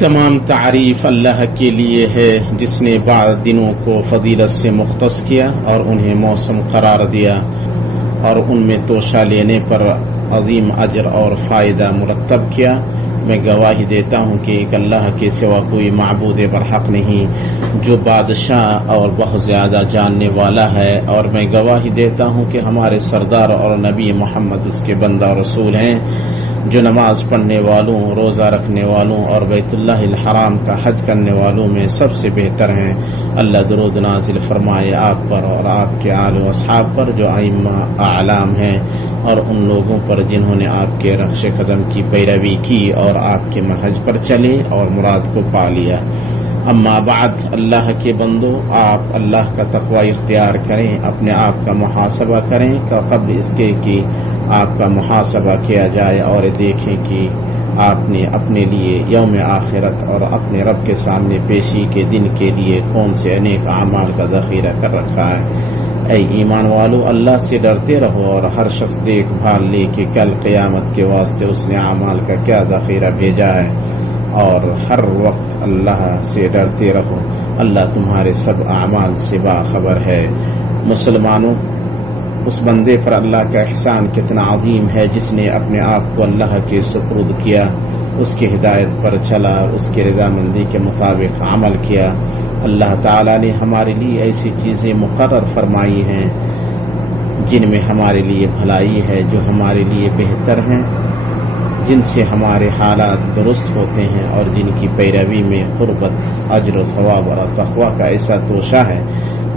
تمام تعریف اللہ کے لیے ہے جس نے بعض دنوں کو فضیلت سے مختص کیا اور انہیں موسم قرار دیا اور ان میں توشہ لینے پر عظیم اجر اور فائدہ مرتب کیا۔ میں گواہی دیتا ہوں کہ ایک اللہ کے سوا کوئی معبود برحق نہیں جو بادشاہ اور بہت زیادہ جاننے والا ہے، اور میں گواہی دیتا ہوں کہ ہمارے سردار اور نبی محمد اس کے بندہ اور رسول ہیں جو نماز پڑھنے والوں، روزہ رکھنے والوں اور بیت اللہ الحرام کا حج کرنے والوں میں سب سے بہتر ہیں۔ اللہ درود نازل فرمائے آپ پر اور آپ کے آل و اصحاب پر جو ائمہ اعلام ہیں، اور ان لوگوں پر جنہوں نے آپ کے رخش قدم کی پیروی کی اور آپ کے منہج پر چلے اور مراد کو پا لیا۔ اما بعد، اللہ کے بندو، آپ اللہ کا تقوی اختیار کریں، اپنے آپ کا محاسبہ کریں قبل اس کے کہ آپ کا محاسبہ کیا جائے، اور دیکھیں کہ آپ نے اپنے لیے یوم آخرت اور اپنے رب کے سامنے پیشی کے دن کے لیے کون سے انیک اعمال کا ذخیرہ کر رکھا ہے۔ اے ایمان والو، اللہ سے ڈرتے رہو اور ہر شخص دیکھ بھال لے کہ کل قیامت کے واسطے اس نے اعمال کا کیا ذخیرہ بھیجا ہے، اور ہر وقت اللہ سے ڈرتے رہو۔ اللہ تمہارے سب اعمال سے باخبر ہے۔ مسلمانوں، اس بندے پر اللہ کا احسان کتنا عظیم ہے جس نے اپنے آپ کو اللہ کے سپرد کیا، اس کی ہدایت پر چلا، اس کی رضامندی کے مطابق عمل کیا۔ اللہ تعالیٰ نے ہمارے لیے ایسی چیزیں مقرر فرمائی ہیں جن میں ہمارے لیے بھلائی ہے، جو ہمارے لیے بہتر ہیں، جن سے ہمارے حالات درست ہوتے ہیں، اور جن کی پیروی میں قربت، اجر و ثواب اور تقوی کا ایسا توشہ ہے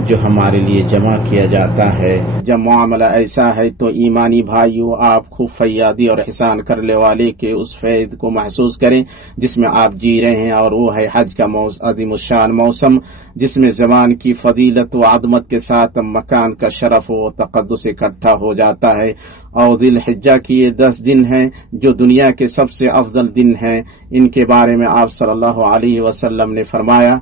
جو ہمارے لیے جمع کیا جاتا ہے۔ جب معاملہ ایسا ہے تو ایمانی بھائیوں، آپ خوب فیاضی اور احسان کرنے والے کے اس فیض کو محسوس کریں جس میں آپ جی رہے ہیں، اور وہ ہے حج کا عظیم الشان موسم، جس میں زمان کی فضیلت و عظمت کے ساتھ مکان کا شرف و تقدس اکٹھا ہو جاتا ہے۔ اور ذی الحجہ کی یہ 10 دن ہیں جو دنیا کے سب سے افضل دن ہیں۔ ان کے بارے میں آپ صلی اللہ علیہ وسلم نے فرمایا،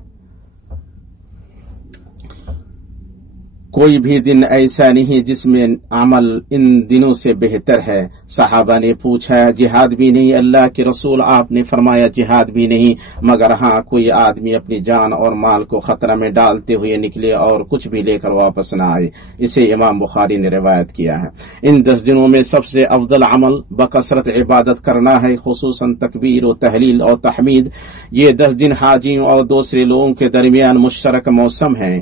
کوئی بھی دن ایسا نہیں جس میں عمل ان دنوں سے بہتر ہے۔ صحابہ نے پوچھا، جہاد بھی نہیں اللہ کے رسول؟ آپ نے فرمایا، جہاد بھی نہیں، مگر ہاں کوئی آدمی اپنی جان اور مال کو خطرہ میں ڈالتے ہوئے نکلے اور کچھ بھی لے کر واپس نہ آئے۔ اسے امام بخاری نے روایت کیا ہے۔ ان 10 دنوں میں سب سے افضل عمل بکثرت عبادت کرنا ہے، خصوصاً تکبیر و تحلیل اور تحمید۔ یہ 10 دن حاجیوں اور دوسرے لوگوں کے درمیان مشترک موسم ہیں۔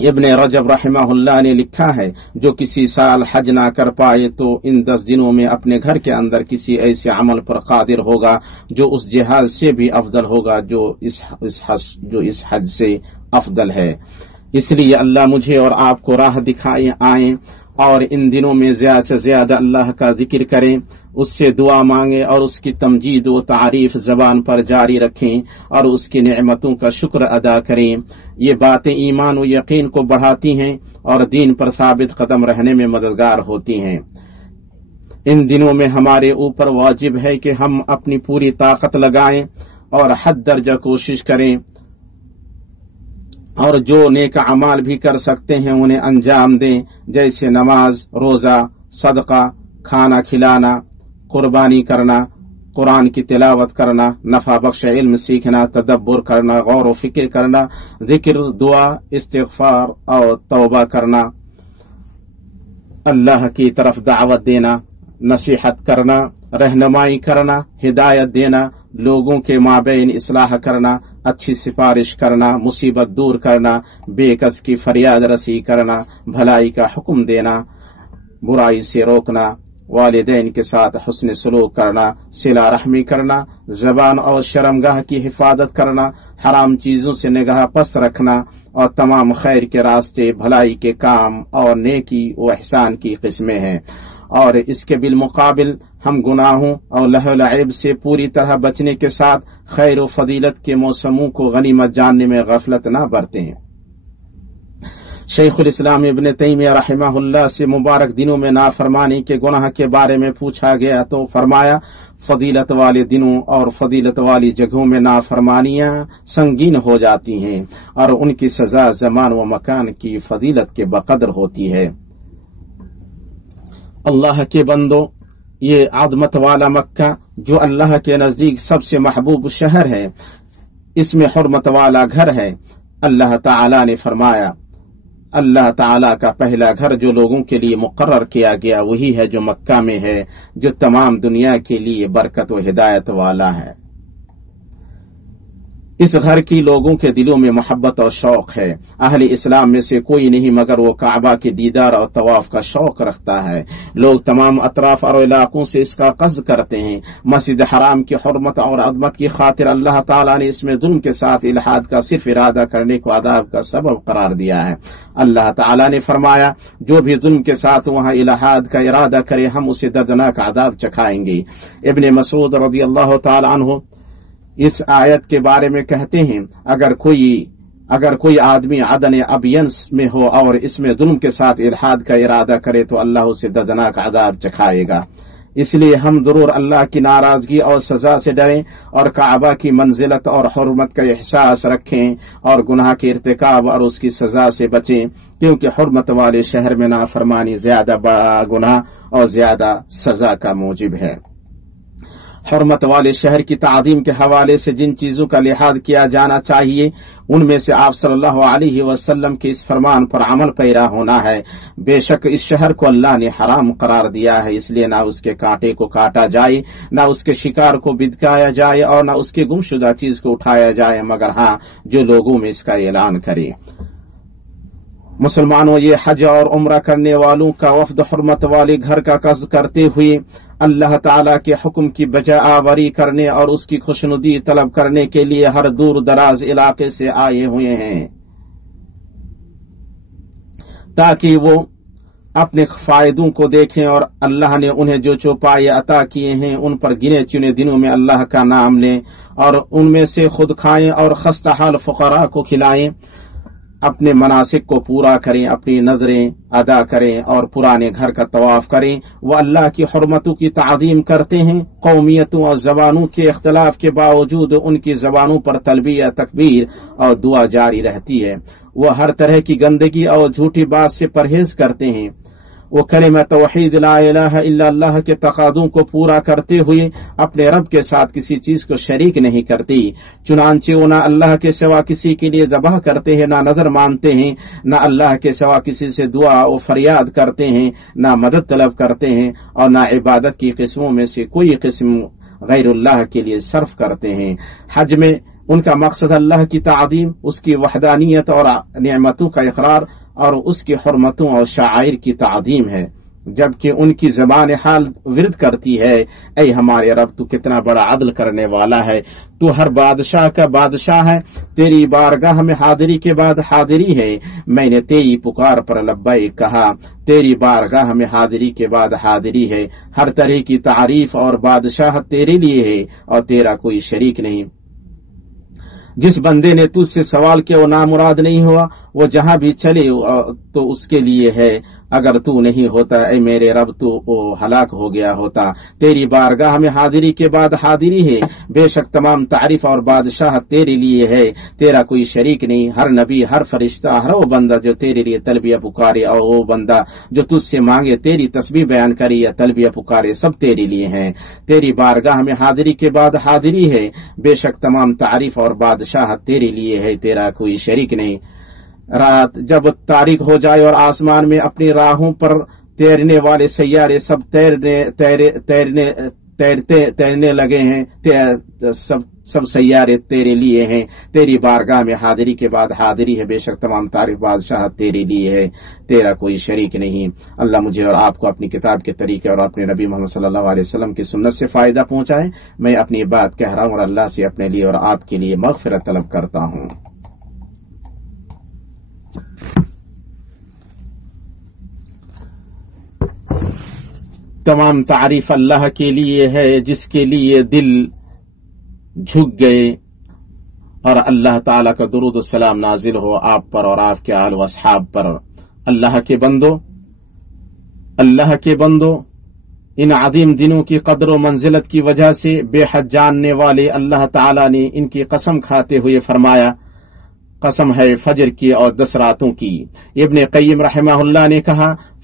ابن رجب رحمہ اللہ نے لکھا ہے، جو کسی سال حج نہ کر پائے تو ان 10 دنوں میں اپنے گھر کے اندر کسی ایسے عمل پر قادر ہوگا جو اس جہاد سے بھی افضل ہوگا جو اس حج سے افضل ہے۔ اس لیے اللہ مجھے اور آپ کو راہ دکھائیں آئیں، اور ان دنوں میں زیادہ سے زیادہ اللہ کا ذکر کریں، اس سے دعا مانگیں اور اس کی تمجید و تعریف زبان پر جاری رکھیں اور اس کی نعمتوں کا شکر ادا کریں۔ یہ باتیں ایمان و یقین کو بڑھاتی ہیں اور دین پر ثابت قدم رہنے میں مددگار ہوتی ہیں۔ ان دنوں میں ہمارے اوپر واجب ہے کہ ہم اپنی پوری طاقت لگائیں اور حد درجہ کوشش کریں، اور جو نیک اعمال بھی کر سکتے ہیں انہیں انجام دیں، جیسے نماز، روزہ، صدقہ، کھانا کھلانا، قربانی کرنا، قرآن کی تلاوت کرنا، نفع بخش علم سیکھنا، تدبر کرنا، غور و فکر کرنا، ذکر، دعا، استغفار اور توبہ کرنا، اللہ کی طرف دعوت دینا، نصیحت کرنا، رہنمائی کرنا، ہدایت دینا، لوگوں کے مابین اصلاح کرنا، اچھی سفارش کرنا، مصیبت دور کرنا، بے کس کی فریاد رسی کرنا، بھلائی کا حکم دینا، برائی سے روکنا، والدین کے ساتھ حسن سلوک کرنا، صلہ رحمی کرنا، زبان اور شرمگاہ کی حفاظت کرنا، حرام چیزوں سے نگاہ پست رکھنا، اور تمام خیر کے راستے، بھلائی کے کام اور نیکی و احسان کی قسمیں ہیں۔ اور اس کے بالمقابل ہم گناہوں اور لہو و لعب سے پوری طرح بچنے کے ساتھ خیر و فضیلت کے موسموں کو غنیمت جاننے میں غفلت نہ برتیں۔ شیخ الاسلام ابن تیمیہ رحمہ اللہ سے مبارک دنوں میں نافرمانی کے گناہ کے بارے میں پوچھا گیا تو فرمایا، فضیلت والے دنوں اور فضیلت والی جگہوں میں نافرمانیاں سنگین ہو جاتی ہیں، اور ان کی سزا زمان و مکان کی فضیلت کے بقدر ہوتی ہے۔ اللہ کے بندو، یہ عظمت والا مکہ جو اللہ کے نزدیک سب سے محبوب شہر ہے، اس میں حرمت والا گھر ہے۔ اللہ تعالی نے فرمایا، اللہ تعالی کا پہلا گھر جو لوگوں کے لیے مقرر کیا گیا وہی ہے جو مکہ میں ہے، جو تمام دنیا کے لیے برکت و ہدایت والا ہے۔ اس گھر کی لوگوں کے دلوں میں محبت اور شوق ہے۔ اہل اسلام میں سے کوئی نہیں مگر وہ کعبہ کے دیدار اور طواف کا شوق رکھتا ہے۔ لوگ تمام اطراف اور علاقوں سے اس کا قصد کرتے ہیں۔ مسجد حرام کی حرمت اور عظمت کی خاطر اللہ تعالیٰ نے اس میں ظلم کے ساتھ الحاد کا صرف ارادہ کرنے کو عذاب کا سبب قرار دیا ہے۔ اللہ تعالیٰ نے فرمایا، جو بھی ظلم کے ساتھ وہاں الحاد کا ارادہ کرے ہم اسے دردناک عذاب چکھائیں گے۔ ابن مسعود رضی اللہ تعالی عنہ اس آیت کے بارے میں کہتے ہیں، اگر کوئی آدمی عدن ابینس میں ہو اور اس میں ظلم کے ساتھ الحاد کا ارادہ کرے تو اللہ اسے دردناک عذاب چکھائے گا۔ اس لیے ہم ضرور اللہ کی ناراضگی اور سزا سے ڈریں اور کعبہ کی منزلت اور حرمت کا احساس رکھیں اور گناہ کے ارتکاب اور اس کی سزا سے بچیں، کیونکہ حرمت والے شہر میں نافرمانی زیادہ بڑا گناہ اور زیادہ سزا کا موجب ہے۔ حرمت والے شہر کی تعظیم کے حوالے سے جن چیزوں کا لحاظ کیا جانا چاہیے ان میں سے آپ صلی اللہ علیہ وسلم کے اس فرمان پر عمل پیرا ہونا ہے۔ بے شک اس شہر کو اللہ نے حرام قرار دیا ہے، اس لیے نہ اس کے کانٹے کو کاٹا جائے، نہ اس کے شکار کو بدکایا جائے اور نہ اس کی گمشدہ چیز کو اٹھایا جائے، مگر ہاں جو لوگوں میں اس کا اعلان کرے۔ مسلمانوں، یہ حج اور عمرہ کرنے والوں کا وفد حرمت والے گھر کا قصد کرتے ہوئے اللہ تعالیٰ کے حکم کی بجا آوری کرنے اور اس کی خوشنودی طلب کرنے کے لیے ہر دور دراز علاقے سے آئے ہوئے ہیں، تاکہ وہ اپنے فائدوں کو دیکھیں اور اللہ نے انہیں جو چوپائے عطا کیے ہیں ان پر گنے چنے دنوں میں اللہ کا نام لیں اور ان میں سے خود کھائیں اور خستہ حال فقراء کو کھلائیں، اپنے مناسک کو پورا کریں، اپنی نظریں ادا کریں اور پرانے گھر کا طواف کریں۔ وہ اللہ کی حرمتوں کی تعظیم کرتے ہیں۔ قومیتوں اور زبانوں کے اختلاف کے باوجود ان کی زبانوں پر تلبیہ، تکبیر اور دعا جاری رہتی ہے۔ وہ ہر طرح کی گندگی اور جھوٹی بات سے پرہیز کرتے ہیں۔ وہ کلمہ توحید لا الہ الا اللہ کے تقاضوں کو پورا کرتے ہوئے اپنے رب کے ساتھ کسی چیز کو شریک نہیں کرتی، چنانچہ وہ نہ اللہ کے سوا کسی کے لیے ذبح کرتے ہیں، نہ نظر مانتے ہیں، نہ اللہ کے سوا کسی سے دعا و فریاد کرتے ہیں، نہ مدد طلب کرتے ہیں اور نہ عبادت کی قسموں میں سے کوئی قسم غیر اللہ کے لیے صرف کرتے ہیں۔ حج میں ان کا مقصد اللہ کی تعظیم، اس کی وحدانیت اور نعمتوں کا اقرار اور اس کی حرمتوں اور شعائر کی تعظیم ہے، جبکہ ان کی زبان حال ورد کرتی ہے، اے ہمارے رب تو کتنا بڑا عدل کرنے والا ہے، تو ہر بادشاہ کا بادشاہ ہے، تیری بارگاہ میں حاضری کے بعد حاضری ہے، میں نے تیری پکار پر لبیک کہا، تیری بارگاہ میں حاضری کے بعد حاضری ہے، ہر طرح کی تعریف اور بادشاہ تیرے لیے ہے اور تیرا کوئی شریک نہیں۔ جس بندے نے تجھ سے سوال کیا وہ نامراد نہیں ہوا، وہ جہاں بھی چلے تو اس کے لیے ہے، اگر تو نہیں ہوتا اے میرے رب تو وہ ہلاک ہو گیا ہوتا۔ تیری بارگاہ میں حاضری کے بعد حاضری ہے، بے شک تمام تعریف اور بادشاہ تیرے لیے ہے، تیرا کوئی شریک نہیں۔ ہر نبی، ہر فرشتہ، ہر وہ بندہ جو تیرے لیے تلبیہ پکارے اور وہ بندہ جو تجھ سے مانگے تیری تسبیح بیان کرے یا تلبیہ پکارے، سب تیرے لیے ہیں۔ تیری بارگاہ میں حاضری کے بعد حاضری ہے، بے شک تمام تعریف اور بادشاہ تیرے لیے ہے، تیرا کوئی شریک نہیں۔ رات جب تاریک ہو جائے اور آسمان میں اپنی راہوں پر تیرنے والے سیارے سب تیرنے لگے ہیں، سب سیارے تیرے لیے ہیں، تیری بارگاہ میں حاضری کے بعد حاضری ہے، بے شک تمام تعریف بادشاہ تیرے لیے ہے، تیرا کوئی شریک نہیں۔ اللہ مجھے اور آپ کو اپنی کتاب کے طریقے اور اپنے نبی محمد صلی اللہ علیہ وسلم کی سنت سے فائدہ پہنچائے۔ میں اپنی بات کہہ رہا ہوں اور اللہ سے اپنے لیے اور آپ کے لیے مغفرت طلب کرتا ہوں۔ تمام تعریف اللہ کے لیے ہے جس کے لیے دل جھک گئے، اور اللہ تعالیٰ کا درود و سلام نازل ہو آپ پر اور آپ کے آل و اصحاب پر۔ اللہ کے بندو، ان عظیم دنوں کی قدر و منزلت کی وجہ سے بے حد جاننے والے اللہ تعالیٰ نے ان کی قسم کھاتے ہوئے فرمایا، قسم ہے فجر کی اور 10 راتوں کی۔ ابن قیم رحمہ اللہ نے کہا،